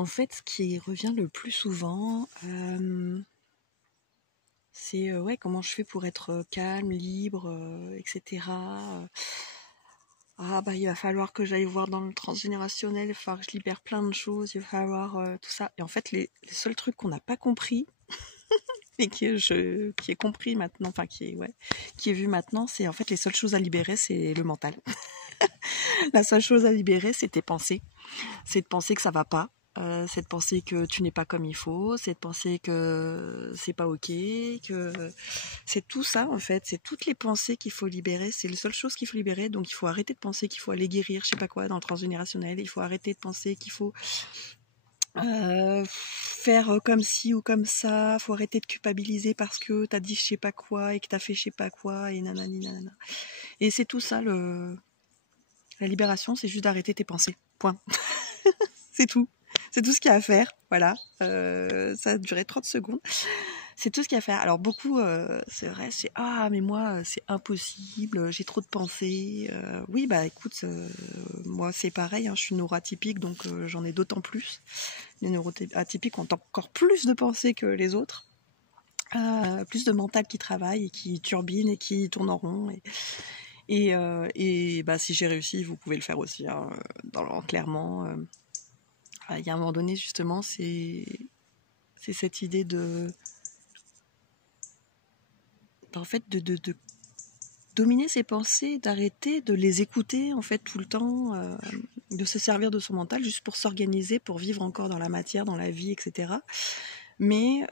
En fait, ce qui revient le plus souvent, c'est ouais, comment je fais pour être calme, libre, etc. Ah bah il va falloir que j'aille voir dans le transgénérationnel, il va falloir que je libère plein de choses, il va falloir tout ça. Et en fait, les seuls trucs qu'on n'a pas compris et qui est compris maintenant, enfin qui est vu maintenant, c'est en fait les seules choses à libérer, c'est le mental. La seule chose à libérer, c'est tes pensées. C'est de penser que ça va pas. C'est de penser que tu n'es pas comme il faut, c'est de penser que c'est pas ok, que c'est tout ça en fait, c'est toutes les pensées qu'il faut libérer, c'est la seule chose qu'il faut libérer, donc il faut arrêter de penser qu'il faut aller guérir, je sais pas quoi, dans le transgénérationnel, il faut arrêter de penser qu'il faut faire comme ci ou comme ça, faut arrêter de culpabiliser parce que t'as dit je sais pas quoi et que t'as fait je sais pas quoi et nanani nanana. Et c'est tout ça la libération, c'est juste d'arrêter tes pensées, point. C'est tout. C'est tout ce qu'il y a à faire, voilà. Ça a duré 30 secondes. C'est tout ce qu'il y a à faire. Alors beaucoup, c'est vrai, c'est ah mais moi c'est impossible, j'ai trop de pensées. Oui bah écoute, moi c'est pareil, hein, je suis neuroatypique donc j'en ai d'autant plus. Les neuroatypiques ont encore plus de pensées que les autres, plus de mental qui travaille et qui turbine et qui tourne en rond. Et bah si j'ai réussi, vous pouvez le faire aussi, hein, clairement. Il y a un moment donné, justement, c'est cette idée en fait, de dominer ses pensées, d'arrêter de les écouter, en fait, tout le temps, de se servir de son mental juste pour s'organiser, pour vivre encore dans la matière, dans la vie, etc. Mais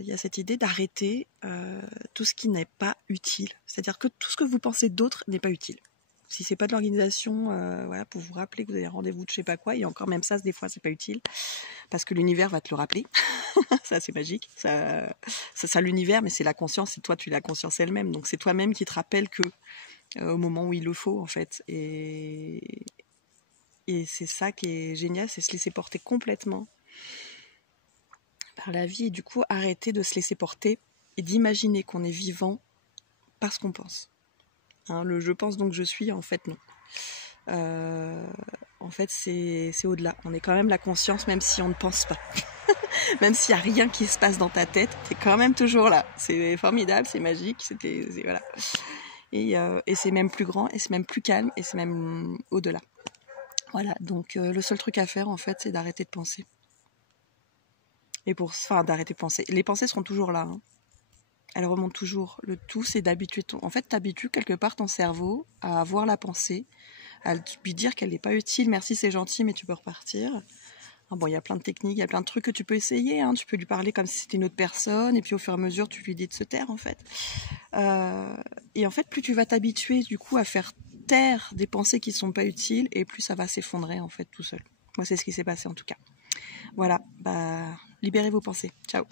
il y a cette idée d'arrêter tout ce qui n'est pas utile. C'est-à-dire que tout ce que vous pensez d'autre n'est pas utile. Si c'est pas de l'organisation, voilà, pour vous rappeler que vous avez rendez-vous de je sais pas quoi, et encore même ça, des fois, c'est pas utile, parce que l'univers va te le rappeler. Ça, c'est magique. Ça l'univers, mais c'est la conscience, et toi, tu es la conscience elle-même. Donc, c'est toi-même qui te rappelle que au moment où il le faut, en fait. Et c'est ça qui est génial, c'est se laisser porter complètement par la vie, et du coup, arrêter de se laisser porter et d'imaginer qu'on est vivant parce qu'on pense. Hein, le je pense donc je suis, en fait, non. En fait, c'est au-delà. On est quand même la conscience, même si on ne pense pas. Même s'il n'y a rien qui se passe dans ta tête, t'es quand même toujours là. C'est formidable, c'est magique, voilà. Et c'est même plus grand, et c'est même plus calme, et c'est même au-delà. Voilà, donc le seul truc à faire, en fait, c'est d'arrêter de penser. D'arrêter de penser. Les pensées seront toujours là, hein. Elles remontent toujours. Le tout, c'est d'habituer En fait, t'habitues quelque part ton cerveau à voir la pensée, à lui dire qu'elle n'est pas utile, merci, c'est gentil, mais tu peux repartir. Bon, il y a plein de techniques, il y a plein de trucs que tu peux essayer, hein. Tu peux lui parler comme si c'était une autre personne, et puis au fur et à mesure, tu lui dis de se taire, en fait. Et en fait, plus tu vas t'habituer, du coup, à faire taire des pensées qui ne sont pas utiles, et plus ça va s'effondrer, en fait, tout seul. Moi, c'est ce qui s'est passé, en tout cas. Voilà, libérez vos pensées. Ciao.